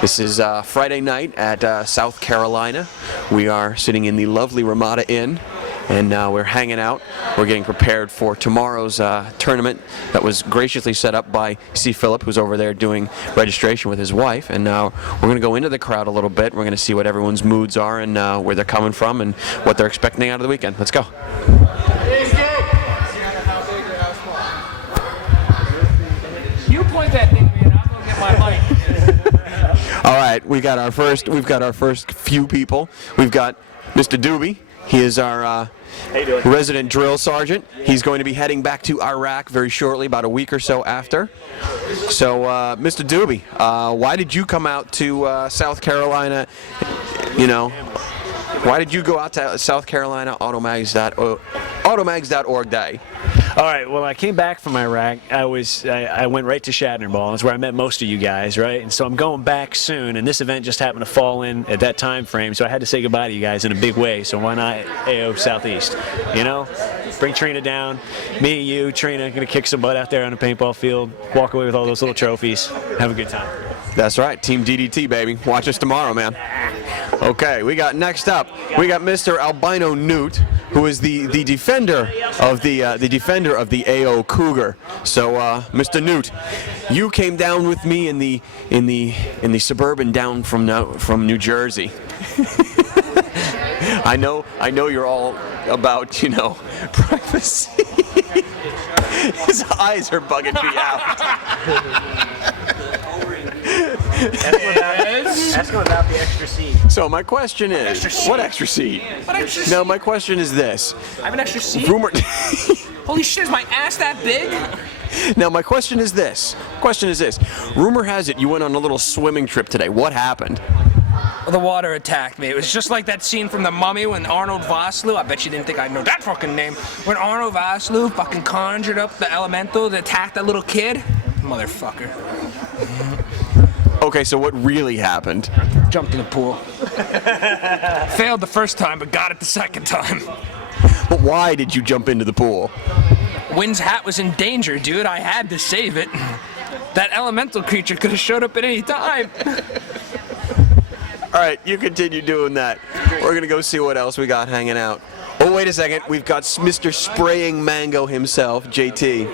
This is Friday night at South Carolina. We are sitting in the lovely Ramada Inn, and we're hanging out. We're getting prepared for tomorrow's tournament that was graciously set up by C. Phillip, who's over there doing registration with his wife. And now we're going to go into the crowd a little bit. We're going to see what everyone's moods are and where they're coming from and what they're expecting out of the weekend. Let's go. You point that thing, man. I'm going to get my mic. All right, we've got our first few people. We've got Mr. Doobie. He is our resident drill sergeant. He's going to be heading back to Iraq very shortly, about a week or so after. So, Mr. Doobie, why did you come out to South Carolina? You know, why did you go out to South Carolina Automags.org Day? All right, well, I came back from Iraq. I went right to Shatner Ball. That's where I met most of you guys, right? And so I'm going back soon, and this event just happened to fall in at that time frame, so I had to say goodbye to you guys in a big way, so why not AO Southeast? You know? Bring Trina down. Me and you, Trina, going to kick some butt out there on the paintball field, walk away with all those little trophies, have a good time. That's right, Team DDT, baby. Watch us tomorrow, man. Okay, we got next up, we got Mr. Albino Newt, who is the defender of the AO Cougar. So, Mr. Newt, you came down with me in the Suburban down from New Jersey. I know you're all about, you know, privacy. His eyes are bugging me out. Ask him about the extra seat. So my question is, what extra seat? What extra seat? No, my question is this. I have an extra seat? Rumor. Holy shit, is my ass that big? Now my question is this. Rumor has it you went on a little swimming trip today. What happened? Well, the water attacked me. It was just like that scene from The Mummy when Arnold Vosloo, I bet you didn't think I'd know that fucking name, when Arnold Vosloo fucking conjured up the elemental that attacked that little kid. Motherfucker. Okay, so what really happened? Jumped in the pool. Failed the first time, but got it the second time. But why did you jump into the pool? Wynn's hat was in danger, dude. I had to save it. That elemental creature could have showed up at any time. All right, you continue doing that. We're going to go see what else we got hanging out. Oh, wait a second. We've got Mr. Spraying Mango himself, JT.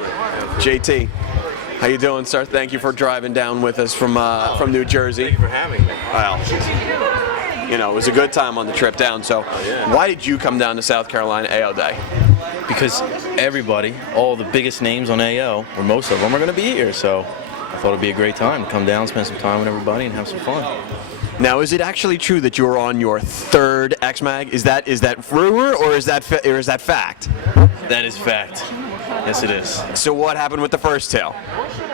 JT. How you doing, sir? Thank you for driving down with us from New Jersey. Thank you for having me. Well, you know, it was a good time on the trip down. So, why did you come down to South Carolina AO Day? Because everybody, all the biggest names on AO, or most of them, are going to be here. So I thought it'd be a great time to come down, spend some time with everybody, and have some fun. Now, is it actually true that you're on your third X-Mag? Is that rumor or is that fact? That is fact. Yes, it is. So what happened with the first tail?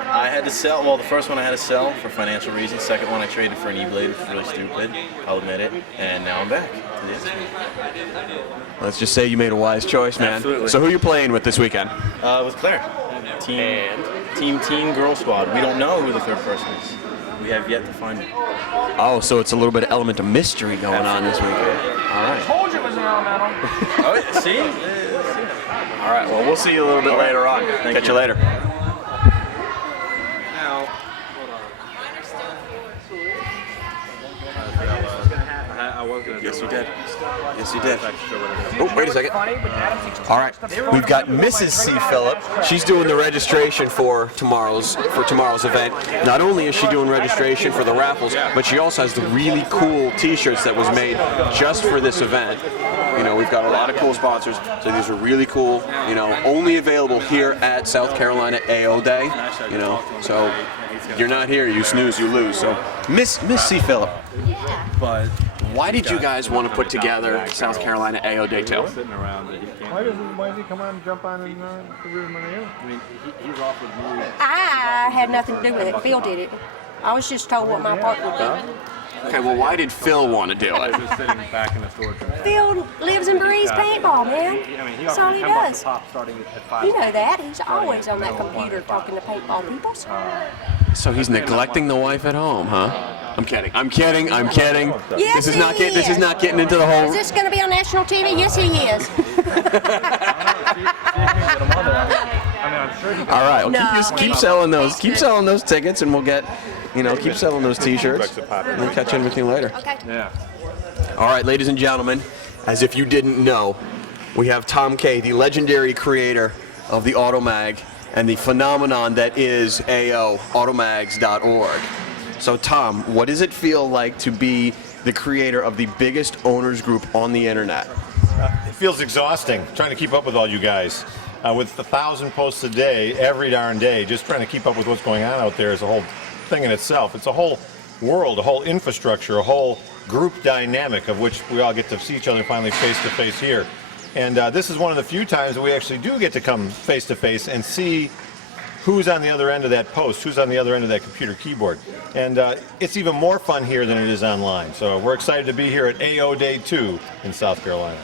I had to sell. Well, the first one I had to sell for financial reasons. Second one I traded for an E-Blade, which was really stupid. I'll admit it. And now I'm back. Let's just say you made a wise choice, man. Absolutely. So who are you playing with this weekend? With Claire. Team Girl Squad. We don't know who the third person is. We have yet to find it. Oh, so it's a little bit of element of mystery going on this weekend. All right. I told you it was an elemental. Oh, see? All right, well, we'll see you a little bit later on. Catch you later. Now, hold on. Yes, you did. Yes, you did. Oh, wait a second. All right, we've got Mrs. C. Phillip. She's doing the registration for tomorrow's event. Not only is she doing registration for the raffles, but she also has the really cool T-shirts that was made just for this event. You know, we've got a lot of cool sponsors, so these are really cool. You know, only available here at South Carolina AO Day. You know, so if you're not here, you snooze, you lose. So, Miss C. Phillip. But why did you guys want to put together South Carolina AO Day Tail? why does he come on and jump on in the room on you? I mean, he's offered me. I had nothing to do with it. Phil did it. I was just told what my part would be. Okay, well, why did Phil want to do it? Just sitting back in the storage room. Phil lives and breathes paintball, man. That's all he does. You know that. He's always on that computer talking to paintball people. So he's neglecting the wife at home, huh? I'm kidding. I'm kidding. Yes, This is not getting into the Is whole. this going to be on national TV? Yes, he is. All right, well, No. keep selling those. Keep selling those tickets, and we'll get You know, keep selling those T-shirts. We'll catch in with you later. Okay. Yeah. All right, ladies and gentlemen, as if you didn't know, we have Tom Kay, the legendary creator of the Automag and the phenomenon that is AO, automags.org. So Tom, what does it feel like to be the creator of the biggest owners group on the internet? It feels exhausting trying to keep up with all you guys. With 1,000 posts a day, every darn day, just trying to keep up with what's going on out there is a whole thing in itself. It's a whole world, a whole infrastructure, a whole group dynamic of which we all get to see each other finally face to face here. And this is one of the few times that we actually do get to come face to face and see who's on the other end of that post, who's on the other end of that computer keyboard. And it's even more fun here than it is online. So we're excited to be here at AO Day 2 in South Carolina.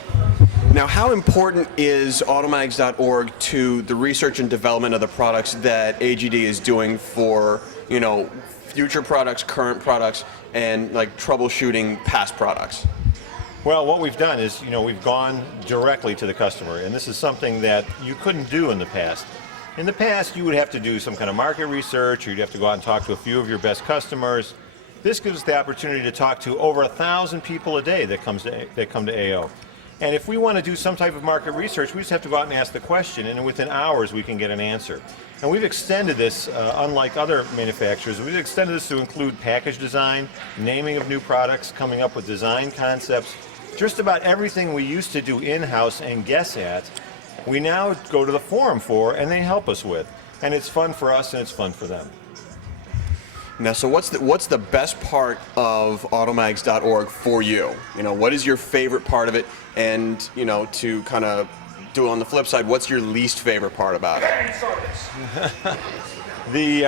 Now, how important is automags.org to the research and development of the products that AGD is doing for, you know, future products, current products, and like troubleshooting past products? Well, what we've done is, you know, we've gone directly to the customer, and this is something that you couldn't do in the past. In the past, you would have to do some kind of market research, or you'd have to go out and talk to a few of your best customers. This gives us the opportunity to talk to over 1,000 people a day that come to AO. And if we want to do some type of market research, we just have to go out and ask the question, and within hours we can get an answer. And we've extended this, unlike other manufacturers, we've extended this to include package design, naming of new products, coming up with design concepts. Just about everything we used to do in-house and guess at, we now go to the forum for, and they help us with. And it's fun for us and it's fun for them. Now, so what's the best part of automags.org for you? You know, what is your favorite part of it? And, you know, to kind of do it on the flip side, what's your least favorite part about it? The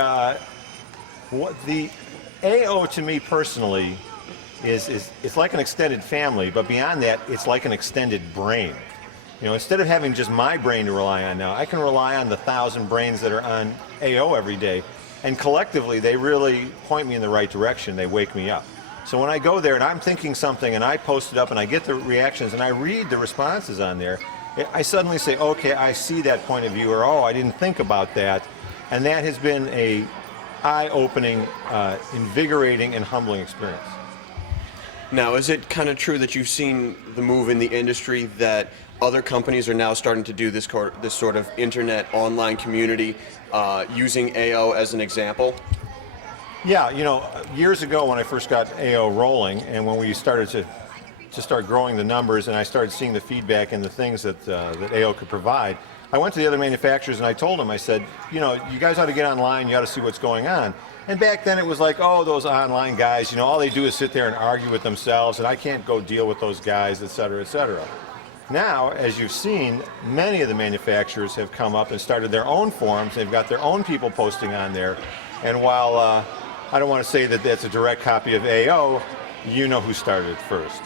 AO to me personally is it's like an extended family, but beyond that, it's like an extended brain. You know, instead of having just my brain to rely on now, I can rely on the 1,000 brains that are on AO every day. And collectively, they really point me in the right direction. They wake me up. So when I go there and I'm thinking something and I post it up and I get the reactions and I read the responses on there, I suddenly say, okay, I see that point of view, or oh, I didn't think about that. And that has been a eye-opening, invigorating, and humbling experience. Now, is it kind of true that you've seen the move in the industry that other companies are now starting to do this sort of internet online community using AO as an example? Yeah, you know, years ago when I first got AO rolling, and when we started to start growing the numbers, and I started seeing the feedback and the things that that AO could provide, I went to the other manufacturers and I told them, I said, you know, you guys ought to get online, you ought to see what's going on. And back then it was like, oh, those online guys, you know, all they do is sit there and argue with themselves, and I can't go deal with those guys, et cetera, et cetera. Now, as you've seen, many of the manufacturers have come up and started their own forums. They've got their own people posting on there. And while I don't want to say that that's a direct copy of AO, you know who started it first.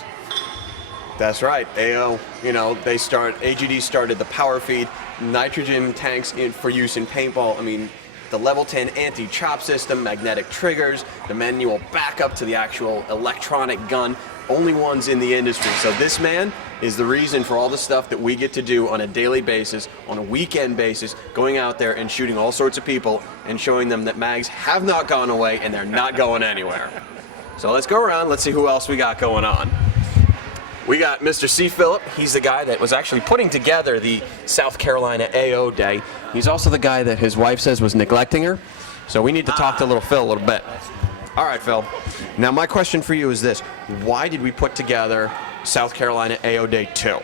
That's right. AO, you know, AGD started the power feed, nitrogen tanks for use in paintball. I mean, the level 10 anti-chop system, magnetic triggers, the manual backup to the actual electronic gun, only ones in the industry. So this man is the reason for all the stuff that we get to do on a daily basis, on a weekend basis, going out there and shooting all sorts of people and showing them that mags have not gone away and they're not going anywhere. So let's go around, let's see who else we got going on. We got Mr. C. Phillip. He's the guy that was actually putting together the South Carolina AO Day. He's also the guy that his wife says was neglecting her. So we need to talk to little Phil a little bit. All right, Phil. Now my question for you is this. Why did we put together South Carolina AO Day 2?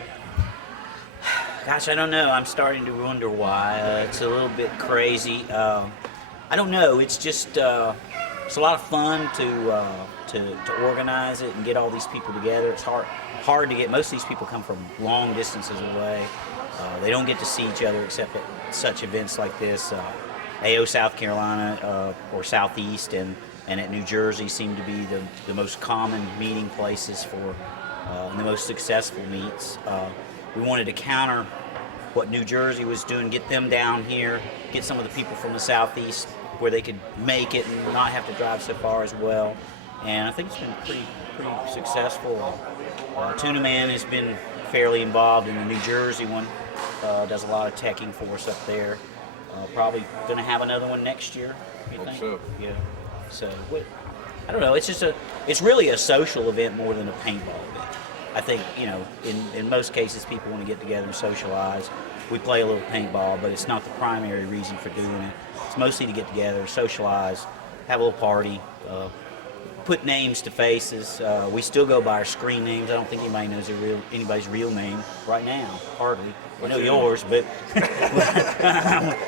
Gosh, I don't know. I'm starting to wonder why. It's a little bit crazy. I don't know. It's just it's a lot of fun to organize it and get all these people together. It's hard to get. Most of these people come from long distances away. They don't get to see each other except at such events like this. AO South Carolina or Southeast and at New Jersey seem to be the most common meeting places for and the most successful meets. We wanted to counter what New Jersey was doing, get them down here, get some of the people from the Southeast where they could make it and not have to drive so far as well. And I think it's been pretty successful. Tuna Man has been fairly involved in the New Jersey one, does a lot of teching for us up there. Probably going to have another one next year, you think? So. Yeah. So I don't know. It's really a social event more than a paintball event. I think, in most cases, people want to get together and socialize. We play a little paintball, but it's not the primary reason for doing it. It's mostly to get together, socialize, have a little party, put names to faces. We still go by our screen names. I don't think anybody knows anybody's real name right now, hardly. I know yours, but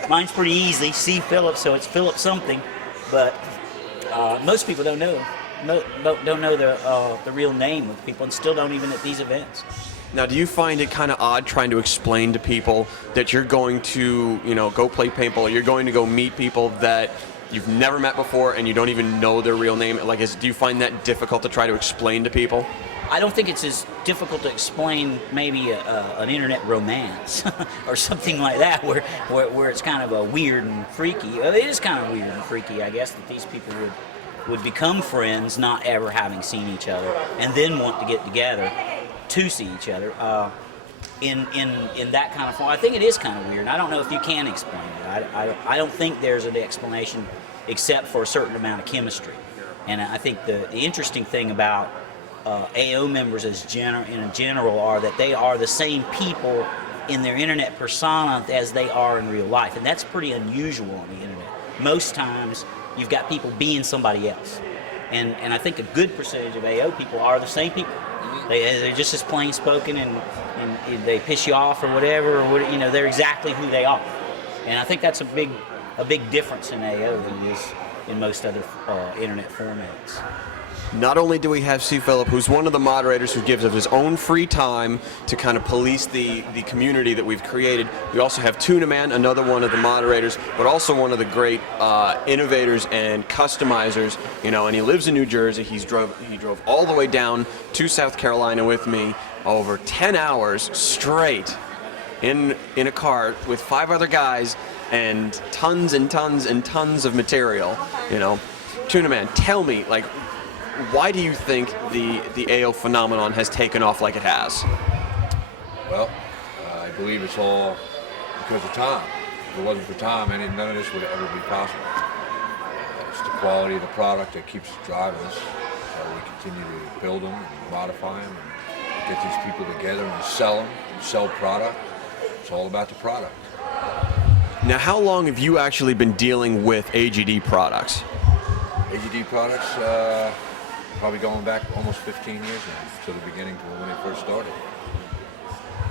mine's pretty easy. C. Phillips, so it's Philip something. But most people don't know the real name of people, and still don't even at these events. Now, do you find it kind of odd trying to explain to people that you're going to, go play paintball, or you're going to go meet people that you've never met before and you don't even know their real name? Do you find that difficult to try to explain to people? I don't think it's as difficult to explain maybe an internet romance or something like that, where it's kind of a weird and freaky. It is kind of weird and freaky, I guess, that these people would become friends not ever having seen each other and then want to get together to see each other in that kind of form. I think it is kind of weird. I don't know if you can explain it. I don't think there's an explanation except for a certain amount of chemistry. And I think the interesting thing about AO members in general are that they are the same people in their internet persona as they are in real life. And that's pretty unusual on the internet. Most times you've got people being somebody else. And I think a good percentage of AO people are the same people. They're just as plain spoken, and they piss you off or whatever, they're exactly who they are. And I think that's a big difference in AO than it is in most other internet formats. Not only do we have C. Phillip, who's one of the moderators who gives of his own free time to kind of police the community that we've created, we also have Tuna Man, another one of the moderators, but also one of the great innovators and customizers, and he lives in New Jersey. He drove all the way down to South Carolina with me over 10 hours straight in a car with 5 other guys and tons and tons and tons of material, Tuna Man, tell me, why do you think the AO phenomenon has taken off like it has? Well, I believe it's all because of Tom. If it wasn't for Tom, none of this would ever be possible. It's the quality of the product that keeps driving us. So we continue to build them and modify them and get these people together and sell them, sell product. It's all about the product. Now, how long have you actually been dealing with AGD products? AGD products, probably going back almost 15 years now, to the beginning, to when it first started.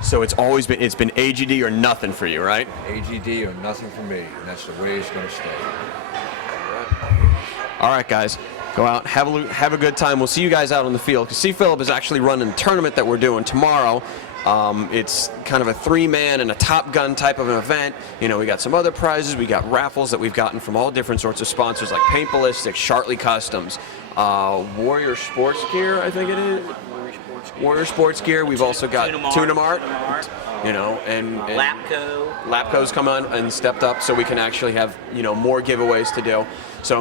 So it's been AGD or nothing for you, right? AGD or nothing for me, and that's the way it's going to stay. All right, guys, go out, have a good time. We'll see you guys out on the field, because C. Phillip is actually running the tournament that we're doing tomorrow. It's kind of a 3-man and a Top Gun type of an event. We got some other prizes. We got raffles that we've gotten from all different sorts of sponsors like Paint Ballistics, Shartley Customs, Warrior Sports Gear, I think it is. Warrior Sports Gear. We've also got Tuna Mart. And Lapco's come on and stepped up, so we can actually have more giveaways to do. So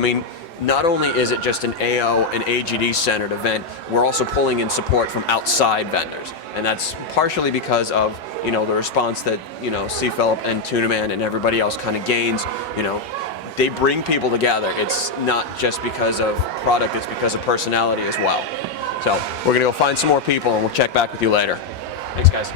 not only is it just an AO and AGD centered event, we're also pulling in support from outside vendors. And that's partially because of, the response that, C. Phillip and Tuna Man and everybody else kind of gains. They bring people together. It's not just because of product, it's because of personality as well. So we're going to go find some more people, and we'll check back with you later. Thanks, guys.